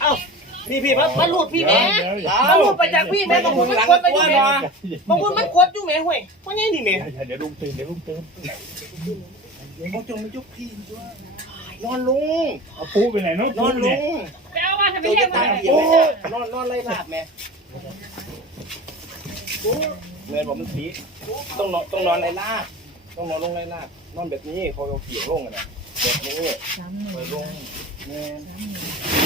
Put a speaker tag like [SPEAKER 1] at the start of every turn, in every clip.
[SPEAKER 1] เอ้าพี่พี่มา มาลูดพี่แม่มาลูดไปจากพี่แม่บางคนมันกดไปด้วยแม่บางคนมันกดจยู่แม่ห่วยว่นี้นี่แม่
[SPEAKER 2] เดี๋ยวลุงเติมเดี๋ยวลุงเติมเดี๋ยวมจงจมยุกพี่ด้วยนอนลุงเอาปูไปไหนน้อง
[SPEAKER 1] ปูนอนลุง
[SPEAKER 3] ไปเอาบ้านทำไมเรียกนอ
[SPEAKER 1] นนอนไรหลับแม่
[SPEAKER 4] เมื่อผมมันผีต้องนอนต้องนอนไรลาดต้องนอนลงไรลาดนอนแบบนี้พอเราเขียวลงกันนะแบบนี้ไปลงแมน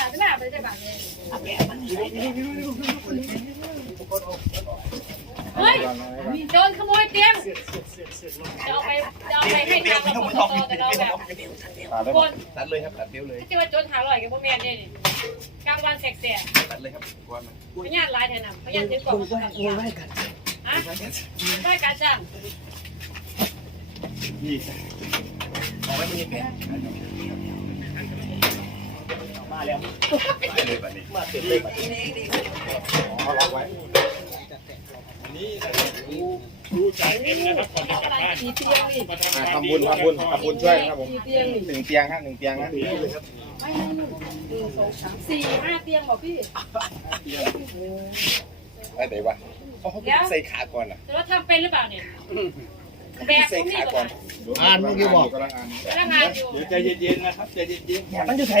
[SPEAKER 3] เฮ้ยโจรขโมยเตียงจะเอาไปจะเอาไปให้ทางเราตัวแต่เรา
[SPEAKER 4] แบบตัดเลยครับตัดเที่ยวเลยท
[SPEAKER 3] ี่จะมาโจรหาอร่อยกับพวกเมียนี่กลางวันแสกเ
[SPEAKER 4] ตัดเลยครับกวน
[SPEAKER 3] มันพยานร้ายแทนม่ะพยานเจ็บกว่าค
[SPEAKER 2] นไข้กัน
[SPEAKER 3] ฮะไข้กันจ้างนี่อ
[SPEAKER 4] อกไปมีแผลาแล้วมาเส็จเลยมา
[SPEAKER 5] ออไว้ นี่ทีเตียงนี่
[SPEAKER 4] ทำบุญทำบุญทำบุญช่วยครับผมหนึ่งเตียงครับหนึ่งเตียงครับไม่ไม่ห
[SPEAKER 3] นึ่งสองสามสี่ห้าเตียงบอกพี่
[SPEAKER 4] ได้ไหวะใส่ขา ก่อนนะ
[SPEAKER 3] แต่วทำเป็นหรือเปล่าเนี่ย
[SPEAKER 4] แบบใส่ขาก่อน
[SPEAKER 2] อ่านเมื่กี้บอกกำลังอ่านย
[SPEAKER 4] ่เดี๋ยวใจเย็นๆนะครับ ใจเย็นๆมันจะใช้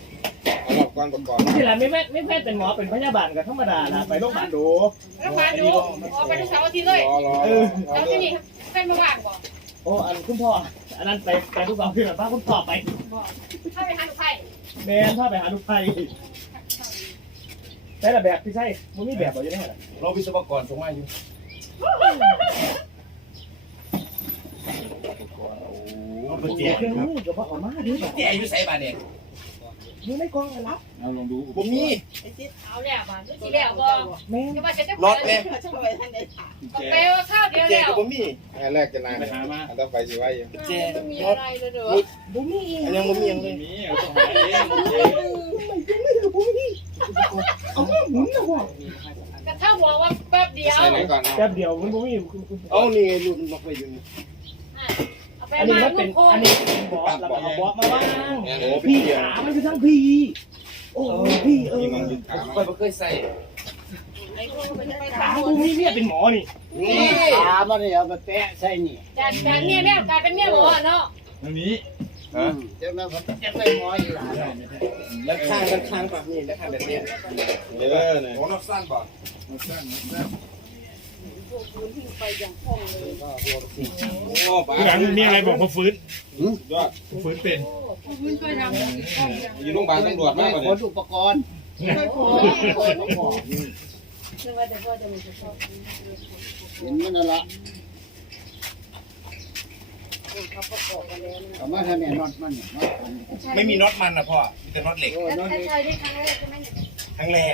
[SPEAKER 4] ไม่
[SPEAKER 1] ใช่แล้ไม่แพทย์ไม่แพทย์เป็นหมอเป็นพยาบาลกับธรรมดานะไปโรงพยาบาลดู
[SPEAKER 3] โรงพยาบาลดูหมอไปทุกสามวันทีเลยแล้วที่นี่เป็นพยาบาล่อก
[SPEAKER 1] โอ้อันคุณพ่ออันนั้นไปไปทุกสามวันป้าคุณพ่อไปถ้าไปหาลูกไผ่แมนถ้าไปหาลูกไผ่แต่ละแบบที่ใช่มันมีแบบอะไรอยู่ไหน
[SPEAKER 2] เราวิศวกรสมัยอยู่
[SPEAKER 1] เราเป็นเจ๊ครับ
[SPEAKER 2] เจ๊อยู่ไซบานเ่ย
[SPEAKER 1] มึงไม่กลองกันแล้ว
[SPEAKER 2] เอาลองดูผมมีไอ้
[SPEAKER 3] ที่เท้าแนี่มาชื่อเล้าบอแม่ไม
[SPEAKER 2] ่มาเช็ดหม่ผมเลยช่วยท่าน
[SPEAKER 3] ได้ค่ะไปข้าวเดียวเจ้า
[SPEAKER 2] ผมมี
[SPEAKER 4] แรกจะนานไหามาต้องไปสิว่าอย่างเจ
[SPEAKER 3] ้ามีอะไรเลย
[SPEAKER 1] เด้อผมมี
[SPEAKER 2] อันนี้ผมมีอันนี้ผมมีไม่ใช่ผม
[SPEAKER 3] มีเอาไม่หมุนนะวะแต่ถ้าบอกว่าแป๊บเดียว
[SPEAKER 1] แป๊บเดียวมันผมมี
[SPEAKER 2] เอาเนี่ไงลุ้นบอกไปอยู่
[SPEAKER 1] อันนี้มันเป็นอันนี้เป็นบอสแล้วก็เอาบอสมาวาง โอ้พี่ขามันคือทั้งพี่ โอ้พี่เออไม่เคยใส่ตาตูนี่เนี่ยเป็นหมอนี่นี
[SPEAKER 2] ่ตามาเนี่ยมาแตะใส่นี่
[SPEAKER 3] แตะแตะเนี่ยเนี่ยกลายเป็นเนี่ยหมอเนาะ
[SPEAKER 2] นี้ฮะเจ้าหน้าที่จะส่หมออยู่หลานแล้วข้างแล้วข้างแบบนี้แล้วข้างแบบนี้
[SPEAKER 4] เออเนี่ยหมอนักสั้นป่ะนักสั้นนักสั้น
[SPEAKER 2] หลังมีอะไรบอกมาฟื้น ฟื้นเป็นฟื้นช่วยท
[SPEAKER 4] ำอยู่โรงพยา้าลตำรวจม
[SPEAKER 1] ากกว่านี้อุปกรณ์ช่วยขอช่วยขอ
[SPEAKER 2] เห็นมันละไม่ทำแน่น็อตมัน
[SPEAKER 4] ไม่มีน็อตมันนะพ่อ มีแต่น็อตเหล็กครั้งแรกใ
[SPEAKER 2] ช่ไหมครั้งแรก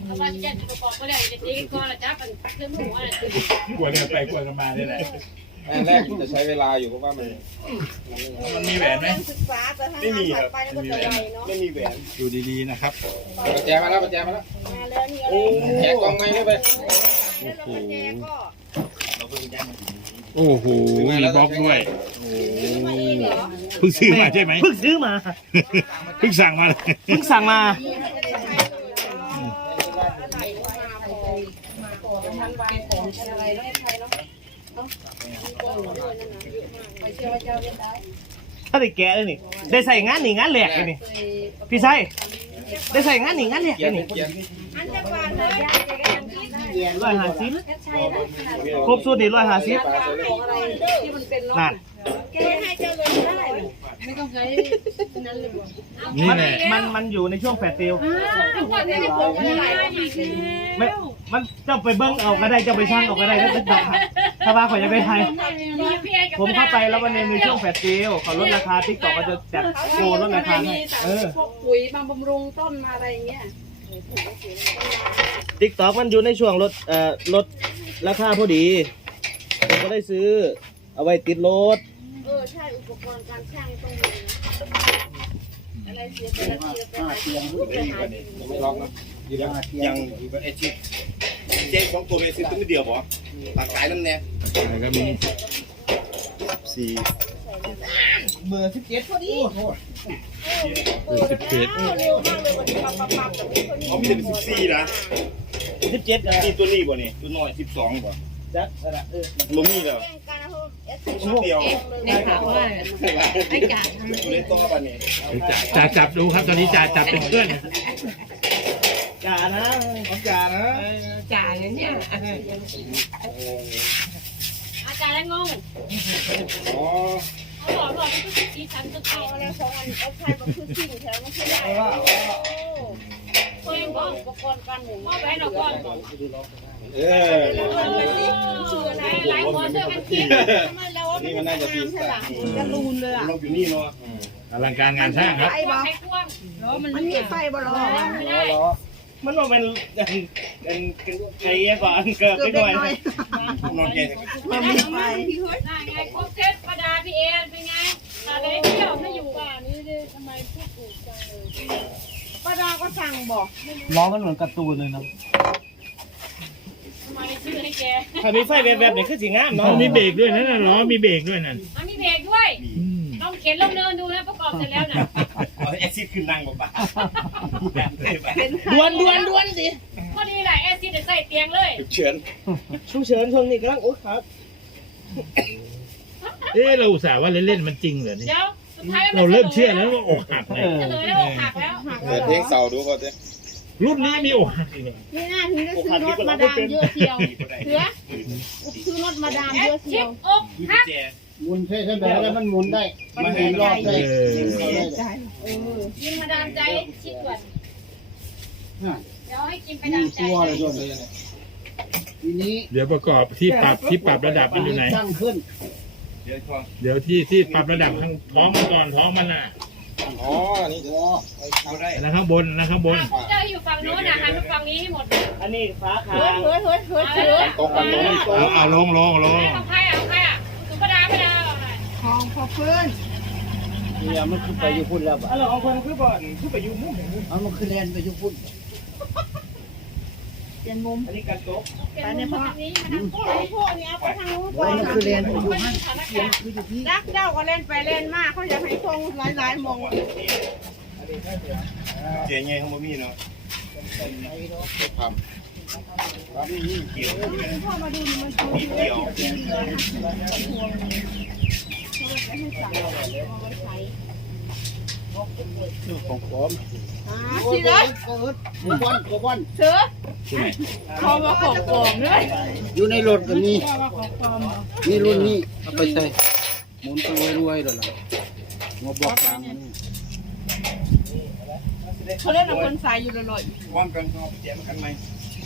[SPEAKER 2] กลัวเนี่ยไปกลัวกันมาเนี่ยแหละ
[SPEAKER 4] อันแรกมันจะใช้เวลาอยู่เพราะว่ามันมันมีแหวนไหมไม่มีครับไม่มีแหวน
[SPEAKER 2] อยู่ดีๆนะครับ
[SPEAKER 4] ปัจจัยมาแล้วปัจจัยมาแล้วแจกกองไงเรียยโอ้โหเ
[SPEAKER 2] ราเพิ่งแจกมาโอ้โหมีบล็อกด้วยเพิ่งซื้อมาใช่ไหมเพิ่งซื้อมาเพิ่งสั่งมา
[SPEAKER 1] เพิ่งสั่งมาไเท้าได้ดแกะเลยนี่ ได้ใส่งานนี่งานแหลกเลยนี่พี่ชายได้ใส่งานนี่งานแหลกเลยนี่ร้อยห้าสิบครบสุดนี่ร้อยห้าสิบนั่นมันมันอยู่ในช่วงแปดเตียวไมันจะไปเบิ้งเอาก็ได้จะไปช่างเอาก็ได้ก็ตึกดอกถ้าว่าขอจะไปไทยผมเข้าไปแล้ววันนี้มีช่วงแฟตเซลขอลดราคาติ๊กต็อกก็จะแจกโกลดราคาเอ
[SPEAKER 3] อพวกปุ๋ยมาบำรุงต้นมาอะไรเงี้ย
[SPEAKER 1] ติ๊กต็อกมันอยู่ในช่วงลดเอ่อลดราคาพอดีผมก็ได้ซื้อเอาไว้ติดรถ
[SPEAKER 3] เออใช่อุปกรณ์การช่างต้องมีอะไรเสียไปแล้วเสียไป
[SPEAKER 2] แล้วไม่ร้องนะยังยังเป็นเอชิจ๊ของตัวเมซิตึ้เดียวบอหลักายนั่นแน่ายก็มีสี่
[SPEAKER 1] เบอร์สิบเจ็ดพอดี
[SPEAKER 2] สิบเจ็ดเร็วมากเลยวันนี้ปั๊บปั๊บปั๊บเขามีสิบสี่นะสิบเจ็ดนะนี่ตัวนี้บ่เนี่ยตัวน้อยสิบสองบ่จ้ะอะไรเออลงนี่เหรอแกงกะทิเดียวในขาว่าไอ้จ่าทำอะไรต้องกันเนี่ยจ่าจับดูครับตอนนี้จ่าจับเป็นเพื่อนจานะผมจ่านะ
[SPEAKER 3] จ่าเนี่อาจารย์งงเขอกว่าเขาต้องกินชันตะเกาแล้วสองอันเขาใช้มาเพืสิ่งเท่านัใช่ไหมใช่ป่ะเยบอกประกอบกันหมู่พ่อไปหนอก่อน
[SPEAKER 2] เออห
[SPEAKER 4] ลายคนเจอกันทียนทำไมเราว่ามัน
[SPEAKER 3] จะลูนเลยอะ
[SPEAKER 4] รอยู่นี่เนาะ
[SPEAKER 2] อลังการงานสร้างครับไฟบอ
[SPEAKER 3] กมันมีไฟบอกหร
[SPEAKER 1] อมันว่ามันเป็นใครก่อนเกิดไปหน่อยน
[SPEAKER 3] เอนเป็นเมาไม่ไปป้านาก็สั่งบอก
[SPEAKER 1] ร้องมันเหมือนกระตูนเลยนะถ้ามีไฟแบบแบบนี้นือสิงห์
[SPEAKER 2] น้องมีเบรกด้วยนั่นน่ะร้องมีเบรกด้วยนั่น
[SPEAKER 3] มีเบรกด้วยเข็นลงเนินดูนะประกอบเสร็จแล้วนะ
[SPEAKER 4] เอซิดขึ้นนั่งบ้าง
[SPEAKER 3] ด่วนด่วนสิพอดีแหละเอซิดจะใส่เตียงเลย
[SPEAKER 4] เฉิน
[SPEAKER 1] ชูเฉินช่วงนี้กำลังโอ๊ยครับ
[SPEAKER 2] เออเราอุตส่าห์ว่าเล่นๆมันจริงเหรอนี่เราเริ่มเชื่อแล้วว่าอกหักเล
[SPEAKER 3] ย
[SPEAKER 4] เปิดเพลงเสาดูก่อนเต้
[SPEAKER 2] รุ่นนี้มีอกหักอีกเหรอ
[SPEAKER 3] ไม่น่าทีก็ซื้อรถมาดามเยอะเชียวเสือซื้อรถมาดามเยอะเชียวอกหั
[SPEAKER 1] กมุนใช่ใช่ไหมแล้วมันมุนได้ มันเห็นรอบได้
[SPEAKER 3] ยิ่งมาดามใจชิดก่อนเดี๋ยวให้กินไปดามใจ
[SPEAKER 2] ทีนี้ เดี๋ยวประกอบที่ปรับที่ปรับระดับมันอยู่ไหนตั้งขึ้น เดี๋ยวที่ที่ปรับระดับทั้งท้องมันก่อนท้องมันน่ะ
[SPEAKER 4] อ๋อนี่เดี๋ย
[SPEAKER 2] วได้นะครับบนนะครับบน
[SPEAKER 3] เจะอยู่ฝั่งโน้นนะคะฝั่งนี้ให้หมด
[SPEAKER 1] อันนี้ฟ้าขาะเฮ้ยเฮ้ยเฮ้ยเฮ
[SPEAKER 2] ้ยตกกันลง ลงลง
[SPEAKER 1] องพอฟื้น
[SPEAKER 2] เนี่ยมันขึ้นไปอยู่พุ่นแล้วบ่อ
[SPEAKER 1] ๋อองคนขึ้นไปขึ้นไปอยู่มุ้งเหรง
[SPEAKER 2] อ๋อมันขึ้นแลนไปอยู่พุ่น
[SPEAKER 3] เปลี่ยนมุมอันนี้กระจกอันนี้พ่อไอ้พวกนี้เอาไปทางนู้นก่อนมันขึ้นแลนอยู่ห้างเียนอยู่ที่รักเจ้าก็เล่นไปเล่นมาก เขาอยากให้ทรงหลายๆมอง
[SPEAKER 4] เจียงไงข้าบนมีเนาะทำมีเกี่ยวมีเกี่ย
[SPEAKER 2] วซื้อของพร้อมซื้อของ
[SPEAKER 1] พร้อมซื้อของพอมซื้อ
[SPEAKER 3] ของพร้อมเลย
[SPEAKER 2] อยู่ในรถก็มีนี่รุ่นนี้เอาไปใส่หมุนตัวรวยๆหรอล่ะมาบอกกัน
[SPEAKER 3] เขาเล่นเอาคนสายอยู่ตลอด
[SPEAKER 4] วางกันเอาไปเจียมกัน
[SPEAKER 3] ไหม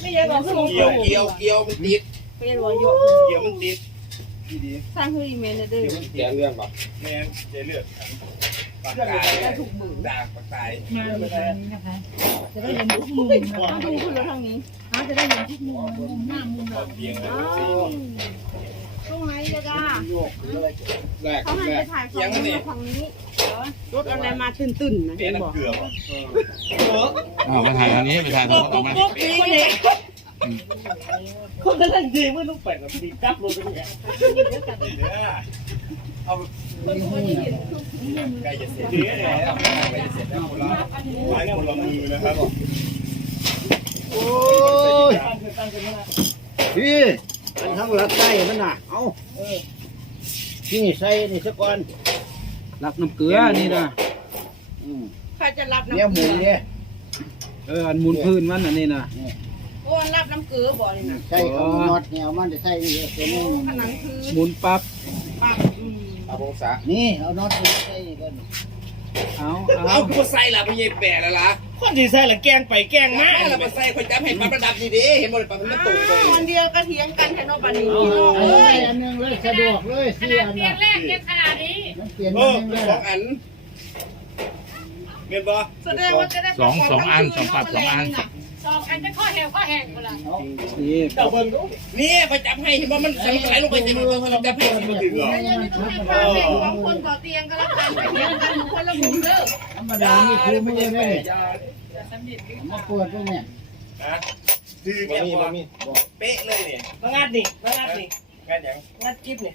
[SPEAKER 3] ไม่ใช่หร
[SPEAKER 4] อกเกี่ยวเกี่ยวมันติด
[SPEAKER 3] ไม่ใช่หรอกเกี่ยวมันติดสร้างขึ้นอีเมนเด้อ
[SPEAKER 4] เสียเลือดป่ะเมนเสียเลือดถูกมือด่างปักใสมาทางนี้
[SPEAKER 3] นะคะจะได้เห็นทุกมุมต้องดูขึ้นแล้วทางนี้จะได้เห็นทุกมุมหน้า
[SPEAKER 4] มุมเราอ้ว
[SPEAKER 3] ตรงไหนจ้าเขาหันไปถ่ายฝั่งนี้ฝั่งี้รถอะไรมาตื่นๆนะ
[SPEAKER 4] เกือบเอ
[SPEAKER 2] อเออไายทางี้ไปถ่ายตรงนี้ไปถ่ายตรงนี้
[SPEAKER 1] คนนั้นเดมันต้องแปบกมีกับรถเป็นไง
[SPEAKER 4] เอาไปกลจะเสร็จเรียบร้อยแล้วคนละมือนะครับ
[SPEAKER 2] โอ้ยพี่มันทั้งรัดใจมันน่ะ เอาพี่นี่ใส่นี่ซะก่อนรับน้ำเกลือนี่นะ
[SPEAKER 3] ใคะเกเนี่ยหมุนเนี่ย
[SPEAKER 2] เออ อันหมุนพื้นมันอันนี้นะ
[SPEAKER 3] กือบ่อยน
[SPEAKER 2] ะใช่ก็มอดเนี่ยวมันจะใช่เนี่ยเป็นนังี่หมุนปั๊บปั๊บเอาโงสานี่เอานอดใส่เงินเอา
[SPEAKER 4] เอาโบสาละไปยัยแปะล้ล่ะ
[SPEAKER 1] คนทีใส่ละแกงไปแกงมา
[SPEAKER 4] ละมาใส่คนจำเห็นมาประดับดีดีเห็นหมปั๊บมัตุ
[SPEAKER 3] เยวันเดียวก็เถียงกันแค่นอบันี้อา
[SPEAKER 1] เอันนึงเลยสะดวกเลยเ
[SPEAKER 3] สนเปี่ยนแรกเปนขนาดนี้เ
[SPEAKER 4] ปลอันเงินบ่
[SPEAKER 2] สองสองอันสองปั๊สองอัน
[SPEAKER 3] นี
[SPEAKER 1] ่กปจับให้เพราะมันสั่งไหลลงไปเต็มตัวคนจับให้
[SPEAKER 3] สองคนต่อเตียงก็แล้วกันไปเตียกันคนละมุมเด้ธรรมดานี่คือไม่ใช่แป
[SPEAKER 2] วดก็แม่
[SPEAKER 1] ีมามีมามีเป๊ะเลยเนี่ยงัดนี่งัดนี่งัดย่างงัดจิ๊บเนี่ย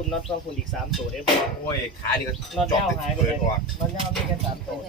[SPEAKER 1] ุ่นน็อตกองทุนอีกสามตัวได้ปะ
[SPEAKER 4] โอ้ย ขายดีก
[SPEAKER 1] ็จอเป็นเลยก่อนน็อตน่าเป็นแค่สามตัว